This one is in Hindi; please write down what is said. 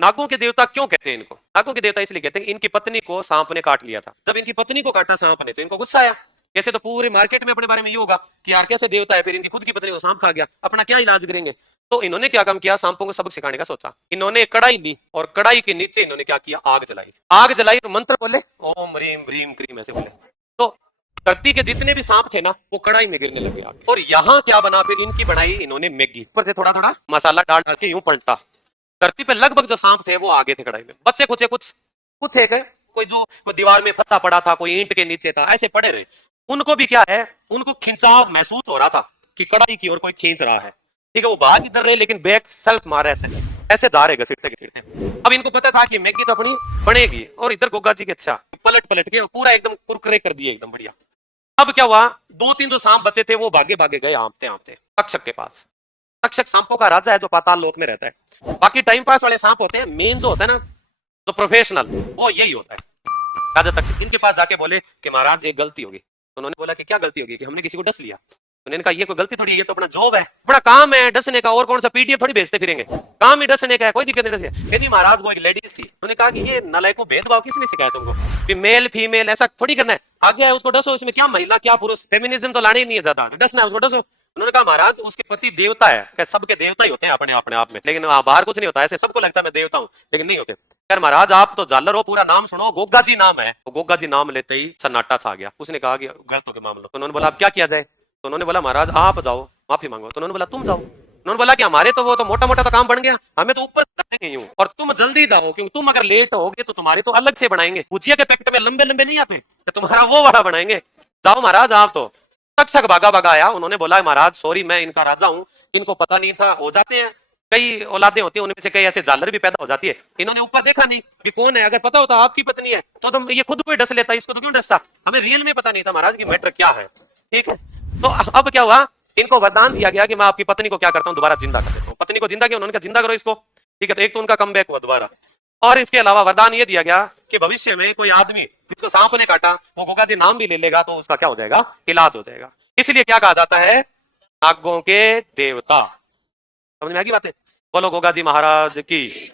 नागों के देवता क्यों कहते हैं इनको? नागों के देवता इसलिए कहते हैं इनकी पत्नी को सांप ने काट लिया था। जब इनकी पत्नी को काटा सांप ने तो इनको गुस्सा आया। कैसे तो पूरे मार्केट में अपने बारे में ये होगा कि यार कैसे देवता है, फिर इनकी खुद की पत्नी को सांप खा गया, अपना क्या इलाज करेंगे। तो इन्होंने क्या काम किया, सांपों को सबक सिखाने का सोचा। इन्होंने कढ़ाई ली और कढ़ाई के नीचे इन्होंने क्या किया, आग जलाई। आग जलाई तो मंत्र बोले, ओम ह्रीम ह्रीम क्रीम, ऐसे बोले। तो धरती के जितने भी सांप थे ना वो कढ़ाई में गिरने लगे आगे। और यहाँ क्या बना, फिर इनकी बनाई इन्होंने मैगी, ऊपर से थोड़ा थोड़ा मसाला डाल डाल के यूं पलटा। धरती पे लगभग जो सांप थे वो आगे थे कढ़ाई में, बच्चे कुछ कुछ कुछ एक है, कोई जो कोई दीवार में फंसा पड़ा था, कोई ईंट के नीचे था, ऐसे पड़े रहे। उनको भी क्या है, उनको खिंचाव महसूस हो रहा था कि कढ़ाई की ओर कोई खींच रहा है। ठीक है, वो बाहर इधर रहे लेकिन बैक सेल्फ मारे, ऐसे ऐसे जा रहे घसीटते घसीटते। अब इनको पता था कि मैगी तो अपनी बनेगी, और इधर गोगा जी के अच्छा पलट पलट के पूरा एकदम कुरकुरे कर दिए, एकदम बढ़िया। अब क्या हुआ, दो तीन जो सांप बचे थे वो भागे भागे गए आमते आमते तक्षक के पास। तक्षक सांपों का राजा है जो पाताल लोक में रहता है। बाकी टाइम पास वाले सांप होते हैं, मेन जो होता है ना, जो प्रोफेशनल, वो यही होता है। राजा तक्षक इनके पास जाके बोले कि महाराज एक गलती होगी। तो उन्होंने बोला कि क्या गलती होगी, कि हमने किसी को डस लिया। उन्होंने कहा ये कोई गलती थोड़ी, ये तो अपना जॉब है, बड़ा काम है डसने का, और कौन सा पीडीएफ थोड़ी भेजते फिरेंगे, काम ही डसने का है, कोई दिक्कत नहीं। डसने यदि महाराज वो एक लेडीज थी, उन्होंने कहा कि ये नालायकों भेदभाव किसने सिखाया तुमको, कि मेल फीमेल ऐसा थोड़ी करना है, आगे है उसको डसो, इसमें क्या महिला क्या पुरुष, फेमिनिज्म तो लानी ही नहीं है ज्यादा, डसना है उसको डसो। उन्होंने कहा महाराज उसके पति देवता है, सबके देवता ही होते हैं अपने अपने आप में, लेकिन बाहर कुछ नहीं होता, ऐसे सबको लगता है मैं देवता हूँ लेकिन नहीं होते। यार महाराज आप तो जालर हो, पूरा नाम सुनो, गोगा जी नाम है। तो गोगा जी नाम लेते ही सन्नाटा छा गया। उसने कहा कि गलत हो गया मामला। तो उन्होंने बोला अब क्या किया जाए। तो उन्होंने बोला महाराज आप जाओ माफी मांगो। तो उन्होंने बोला तुम जाओ। उन्होंने बोला कि हमारे तो वो तो मोटा मोटा तो काम बन गया, हमें तो ऊपर नहीं हूँ, और तुम जल्दी जाओ क्योंकि तुम अगर लेट होगे तो तुम्हारे तो अलग से बनाएंगे, भुजिया के पैकेट में लंबे लंबे नहीं आते, तो तुम्हारा वो वाला बनाएंगे, जाओ महाराज आप तो। तक्षक भागा भागा आया। उन्होंने बोला महाराज सॉरी मैं इनका राजा हूँ, इनको पता नहीं था, हो जाते हैं कई औलादें होती हैं, उनमें से कई ऐसे जालर भी पैदा हो जाती है। इन्होंने ऊपर देखा नहीं कि कौन है, अगर पता होता आपकी पत्नी है तो तुम ये खुद को डस लेता, इसको तो क्यों डसता। हमें रियल में पता नहीं था महाराज की मैटर क्या है। ठीक है, तो अब क्या हुआ, इनको वरदान दिया गया कि मैं आपकी पत्नी को क्या करता हूँ, दोबारा जिंदा कर देता हूँ। पत्नी को जिंदा किया उन्होंने कहा जिंदा करो इसको। ठीक है, तो एक तो उनका कम बैक हुआ दोबारा, और इसके अलावा वरदान ये दिया गया कि भविष्य में कोई आदमी जिसको सांप ने काटा वो गोगा जी नाम भी ले लेगा तो उसका क्या हो जाएगा, इलाज हो जाएगा। इसलिए क्या कहा जाता है, नागों के देवता। समझ में आ गई बातें? बोलो गोगा जी महाराज की।